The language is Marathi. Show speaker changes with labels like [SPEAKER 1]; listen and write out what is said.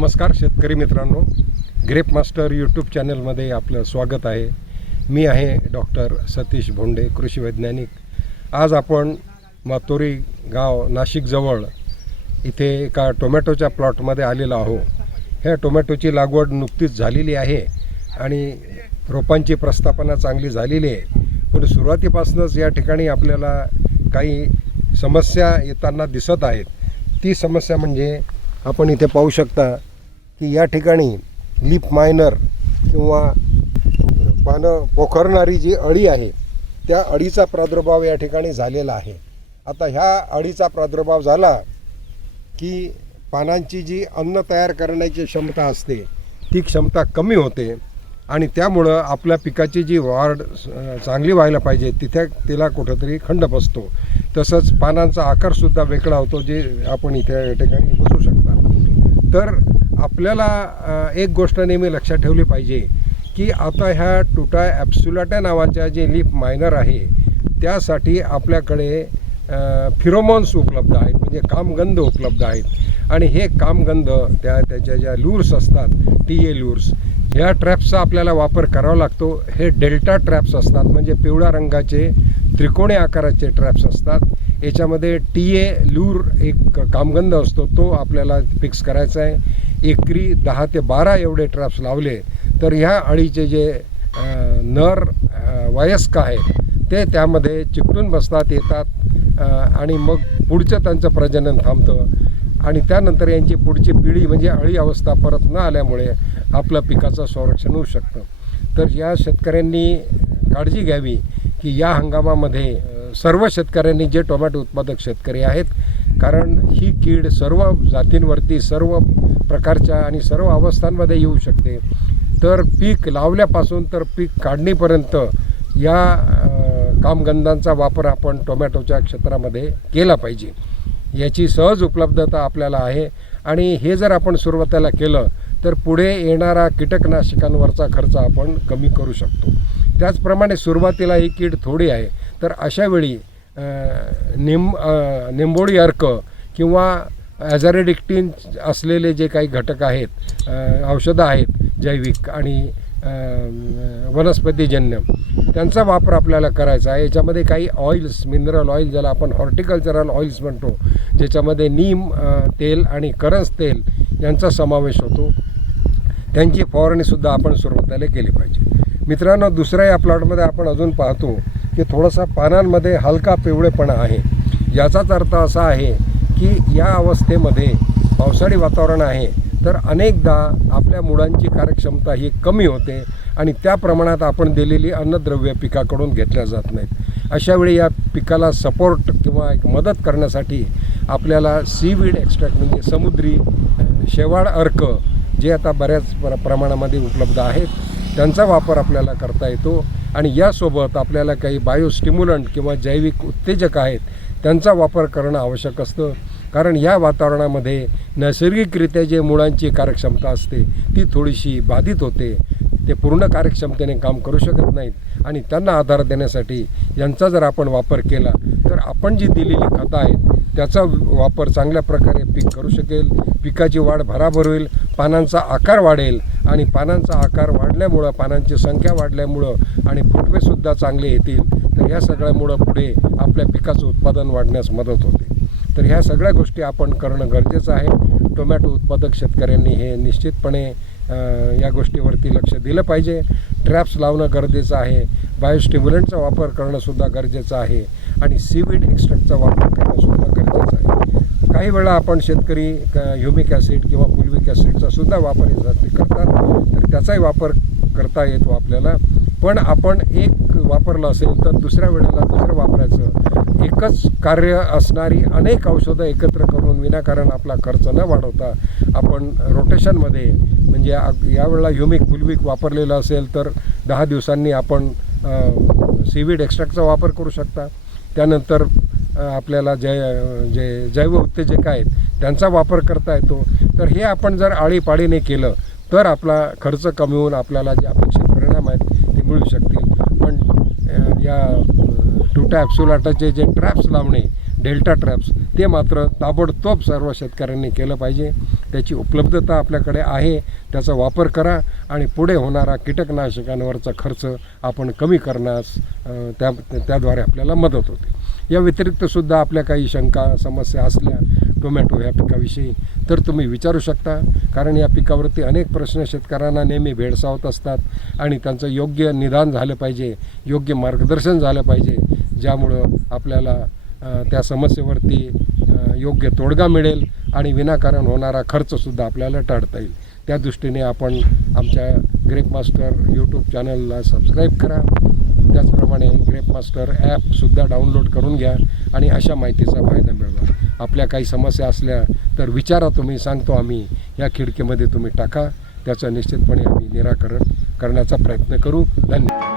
[SPEAKER 1] नमस्कार शेतकरी मित्रांनो. ग्रेप मास्टर यूट्यूब चॅनलमध्ये आपलं स्वागत आहे. मी आहे डॉक्टर सतीश भोंडे कृषी वैज्ञानिक. आज आपण मातोरी गाव नाशिकजवळ इथे एका टोमॅटोच्या प्लॉटमध्ये आलेलो आहो ह्या टोमॅटोची लागवड नुकतीच झालेली आहे आणि रोपांची प्रस्थापना चांगली झालेली आहे. पण सुरुवातीपासूनच या ठिकाणी आपल्याला काही समस्या येताना दिसत आहेत. ती समस्या म्हणजे आपण इथे पाहू शकता की या ठिकाणी लिप मायनर किंवा पानं पोखरणारी जी अळी आहे त्या अळीचा प्रादुर्भाव या ठिकाणी झालेला आहे. आता ह्या अळीचा प्रादुर्भाव झाला की पानांची जी अन्न तयार करण्याची क्षमता असते ती क्षमता कमी होते आणि त्यामुळं आपल्या पिकाची जी वाढ चांगली व्हायला पाहिजे तिथे तिला कुठंतरी खंड बसतो. तसंच पानांचा आकारसुद्धा वेगळा होतो जे आपण इथे या ठिकाणी बसू शकता. तर आपल्याला एक गोष्ट नेहमी लक्षात ठेवली पाहिजे की आता ह्या टुटा ॲप्सुलाटा नावाच्या जे लिप मायनर आहे त्यासाठी आपल्याकडे फिरोमॉन्स उपलब्ध आहेत म्हणजे कामगंध उपलब्ध आहेत. आणि हे कामगंध त्या त्याच्या ज्या लूर्स असतात टी ए लूर्स ह्या ट्रॅप्सचा आपल्याला वापर करावा लागतो. हे डेल्टा ट्रॅप्स असतात म्हणजे पिवळ्या रंगाचे त्रिकोणी आकाराचे ट्रॅप्स असतात. याच्यामध्ये टी ए लूर एक कामगंध असतो तो आपल्याला फिक्स करायचा आहे. एकरी दहा ते बारा एवढे ट्रॅप्स लावले तर ह्या अळीचे जे नर वयस्क आहेत ते त्यामध्ये चिकटून बसतात येतात आणि मग पुढचं त्यांचं प्रजनन थांबतं. आणि त्यानंतर यांची पुढची पिढी म्हणजे अळी अवस्था परत न आल्यामुळे आपलं पिकाचं संरक्षण होऊ शकतं. तर या शेतकऱ्यांनी काळजी घ्यावी की या हंगामामध्ये सर्व शेतकऱ्यांनी जे टोमॅटो उत्पादक शेतकरी आहेत कारण ही कीड सर्व जातींवरती सर्व प्रकारच्या आणि सर्व अवस्थांमध्ये येऊ शकते. तर पीक लावल्यापासून तर पीक काढणीपर्यंत या कामगंधांचा वापर आपण टोमॅटोच्या क्षेत्रामध्ये केला पाहिजे. याची सहज उपलब्धता आपल्याला आहे आणि हे जर आपण सुरुवातीला केलं तर पुढे येणारा कीटकनाशकांवरचा खर्च आपण कमी करू शकतो. त्याचप्रमाणे सुरुवातीला ही कीड थोडी आहे तर अशावेळी निम निंबोळी अर्क किंवा ॲझारेडिक्टीन असलेले जे काही घटक आहेत औषधं आहेत जैविक आणि वनस्पतीजन्य त्यांचा वापर आपल्याला करायचा आहे. याच्यामध्ये काही ऑइल्स मिनरल ऑइल ज्याला आपण हॉर्टिकल्चरल ऑइल्स म्हणतो ज्याच्यामध्ये नीम तेल आणि करंज तेल यांचा समावेश होतो. त्यांची फवारणीसुद्धा आपण सुरुवातीला केली पाहिजे. मित्रांनो दुसऱ्या या प्लॉटमध्ये आपण अजून पाहतो की थोडासा पानांमध्ये हलका पिवळेपणा आहे. याचाच अर्थ असा आहे की या अवस्थेमध्ये पावसाळी वातावरण आहे तर अनेकदा आपल्या मुळांची कार्यक्षमता ही कमी होते आणि त्या प्रमाणात आपण दिलेली अन्नद्रव्य पिकाकडून घेतल्या जात नाहीत. अशावेळी या पिकाला सपोर्ट किंवा एक मदत करण्यासाठी आपल्याला सीवीड एक्स्ट्रॅक्ट म्हणजे समुद्री शेवाळ अर्क जे आता बऱ्याच प्र प्रमाणामध्ये उपलब्ध आहेत त्यांचा वापर आपल्याला करता येतो. आणि यासोबत आपल्याला काही बायोस्टिम्युलंट किंवा जैविक उत्तेजक आहेत त्यांचा वापर करणं आवश्यक असतं. कारण या वातावरणामध्ये नैसर्गिकरित्या जे मुळांची कार्यक्षमता असते ती थोडीशी बाधित होते. ते पूर्ण कार्यक्षमतेने काम करू शकत नाहीत आणि त्यांना आधार देण्यासाठी यांचा जर आपण वापर केला तर आपण जी दिलेली खतं आहेत त्याचा वापर चांगल्या प्रकारे पीक करू शकेल. पिकाची वाढ भराभर होईल पानांचा आकार वाढेल आणि पानांचा आकार वाढल्यामुळं पानांची संख्या वाढल्यामुळं आणि फुटवेसुद्धा चांगले येतील तर ह्या सगळ्यामुळं पुढे आपल्या पिकाचं उत्पादन वाढण्यास मदत होते. तर ह्या सगळ्या गोष्टी आपण करणं गरजेचं आहे. टोमॅटो उत्पादक शेतकऱ्यांनी हे निश्चितपणे या गोष्टीवरती लक्ष दिलं पाहिजे. ट्रॅप्स लावणं गरजेचं आहे. बायोस्टिम्युलंटचा वापर करणंसुद्धा गरजेचं आहे. आणि सीवीड एक्स्ट्रॅक्टचा वापर करणंसुद्धा गरजेचं आहे. काही वेळा आपण शेतकरी ह्युमिक ॲसिड किंवा पुल्विक ॲसिडचा सुद्धा वापर यासाठी करतात. तर त्याचाही वापर करता येतो आपल्याला. पण आपण एक वापरलं असेल तर दुसऱ्या वेळेला दुसरं वापरायचं एकच कार्य असणारी अनेक औषधं एकत्र करून विनाकारण आपला खर्च न वाढवता आपण रोटेशनमध्ये म्हणजे यावेळेला ह्युमिक पुल्विक वापरलेलं असेल तर दहा दिवसांनी आपण सीवीड एक्स्ट्रॅक्टचा वापर करू शकता. त्यानंतर आपल्याला जै जे जैव उत्तेजक आहेत त्यांचा वापर करता येतो. तर हे आपण जर आळीपाळीने केलं तर आपला खर्च कमी होऊन आपल्याला जे अपेक्षित परिणाम आहेत ते मिळू शकतील. पण या टुटा ॲप्सुलाटाचे जे ट्रॅप्स लावणे डेल्टा ट्रॅप्स ते मात्र ताबडतोब सर्व शेतकऱ्यांनी केलं पाहिजे. त्याची उपलब्धता आपल्याकडे आहे त्याचा वापर करा आणि पुढे होणारा कीटकनाशकांवरचा खर्च आपण कमी करण्यास त्या त्याद्वारे आपल्याला मदत होते. या व्यतिरिक्त सुद्धा आपल्या काही शंका समस्या असल्या टोमॅटो ह्या पिकाविषयी तर तुम्ही विचारू शकता. कारण या पिकावरती अनेक प्रश्न शेतकऱ्यांना नेहमी भेडसावत असतात आणि त्यांचं योग्य निदान झालं पाहिजे योग्य मार्गदर्शन झालं पाहिजे ज्यामुळं आपल्याला त्या समस्येवरती योग्य तोडगा मिळेल आणि विनाकारण होणारा खर्चसुद्धा आपल्याला टाळता येईल. त्या दृष्टीने आपण आमच्या ग्रेप मास्टर यूट्यूब चॅनलला सबस्क्राईब करा. त्याचप्रमाणे ग्रेप मास्टर ॲपसुद्धा डाउनलोड करून घ्या आणि अशा माहितीचा फायदा मिळवा. आपल्या काही समस्या असल्या तर विचारा तुम्ही सांगतो आम्ही. या खिडकीमध्ये तुम्ही टाका. त्याचं निश्चितपणे आम्ही निराकरण करण्याचा प्रयत्न करू. धन्यवाद.